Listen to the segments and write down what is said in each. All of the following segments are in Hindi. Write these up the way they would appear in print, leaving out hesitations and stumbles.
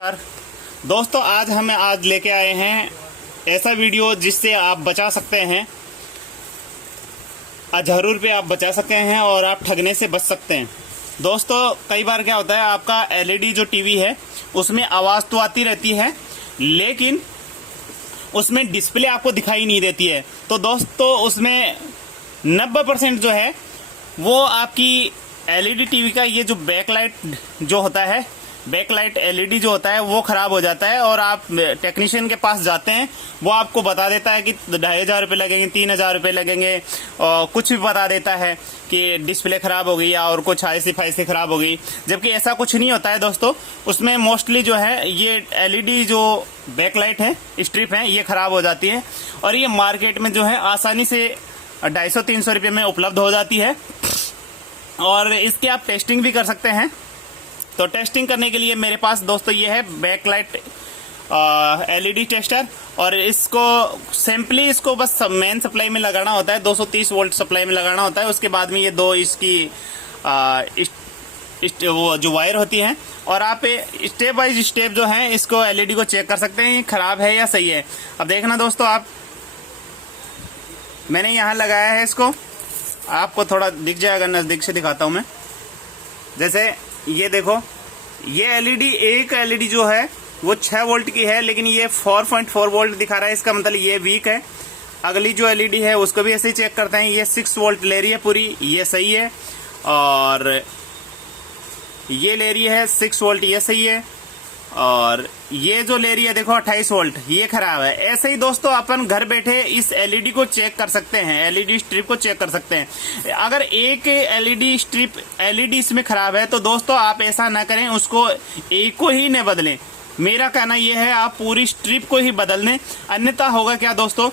दोस्तों आज लेके आए हैं ऐसा वीडियो जिससे आप बचा सकते हैं, हज़ारों रुपये आप बचा सकते हैं और आप ठगने से बच सकते हैं। दोस्तों कई बार क्या होता है, आपका एलईडी जो टीवी है उसमें आवाज़ तो आती रहती है लेकिन उसमें डिस्प्ले आपको दिखाई नहीं देती है। तो दोस्तों उसमें 90% जो है वो आपकी एलईडी टीवी का ये जो बैकलाइट जो होता है, बैकलाइट एलईडी जो होता है वो खराब हो जाता है और आप टेक्नीशियन के पास जाते हैं, वो आपको बता देता है कि 2500 रुपये लगेंगे, 3000 रुपये लगेंगे, और कुछ भी बता देता है कि डिस्प्ले खराब हो गई या और कुछ ऐसी फाइसी खराब हो गई, जबकि ऐसा कुछ नहीं होता है। दोस्तों उसमें मोस्टली जो है ये एलईडी जो बैकलाइट है, स्ट्रिप है, ये खराब हो जाती है और ये मार्केट में जो है आसानी से 250-300 रुपये में उपलब्ध हो जाती है और इसके आप टेस्टिंग भी कर सकते हैं। तो टेस्टिंग करने के लिए मेरे पास दोस्तों ये है बैकलाइट एलईडी टेस्टर और इसको सिंपली इसको बस मेन सप्लाई में लगाना होता है, 230 वोल्ट सप्लाई में लगाना होता है। उसके बाद में ये दो इसकी वो जो वायर होती हैं और आप स्टेप बाय स्टेप जो है इसको एलईडी को चेक कर सकते हैं खराब है या सही है। अब देखना दोस्तों, आप मैंने यहाँ लगाया है इसको, आपको थोड़ा दिख जाएगा, नजदीक से दिखाता हूँ मैं। जैसे ये देखो, ये एलईडी एक एलईडी जो है वो 6 वोल्ट की है लेकिन ये 4.4 वोल्ट दिखा रहा है, इसका मतलब ये वीक है। अगली जो एलईडी है उसको भी ऐसे ही चेक करते हैं, ये 6 वोल्ट ले रही है पूरी, ये सही है, और ये ले रही है 6 वोल्ट, ये सही है, और ये जो ले रही है देखो 28 वोल्ट, ये खराब है। ऐसे ही दोस्तों अपन घर बैठे इस एलईडी को चेक कर सकते हैं, एलईडी स्ट्रिप को चेक कर सकते हैं। अगर एक एलईडी स्ट्रिप एलईडी इसमें खराब है तो दोस्तों आप ऐसा ना करें, उसको एक को ही न बदलें। मेरा कहना यह है आप पूरी स्ट्रिप को ही बदल दें, अन्यथा होगा क्या दोस्तों,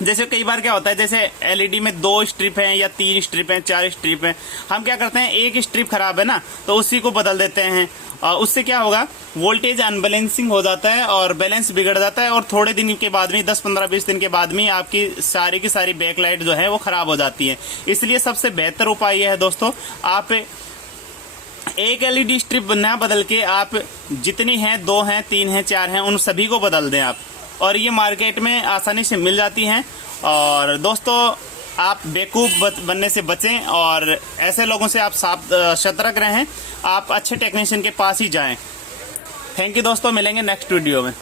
जैसे कई बार क्या होता है, जैसे एलईडी में 2 स्ट्रिप हैं या 3 स्ट्रिप हैं, 4 स्ट्रिप हैं, हम क्या करते हैं एक स्ट्रिप खराब है ना तो उसी को बदल देते हैं। उससे क्या होगा, वोल्टेज अनबैलेंसिंग हो जाता है और बैलेंस बिगड़ जाता है और थोड़े दिन के बाद में 10, 15, 20 दिन के बाद में आपकी सारी की सारी बैकलाइट जो है वो खराब हो जाती है। इसलिए सबसे बेहतर उपाय यह है दोस्तों, आप एक एलईडी स्ट्रिप ना बदल के आप जितनी हैं, 2 हैं, 3 हैं, 4 हैं, उन सभी को बदल दें आप, और ये मार्केट में आसानी से मिल जाती हैं। और दोस्तों आप बेवकूफ़ बनने से बचें और ऐसे लोगों से आप सतर्क रहें, आप अच्छे टेक्नीशियन के पास ही जाएं। थैंक यू दोस्तों, मिलेंगे नेक्स्ट वीडियो में।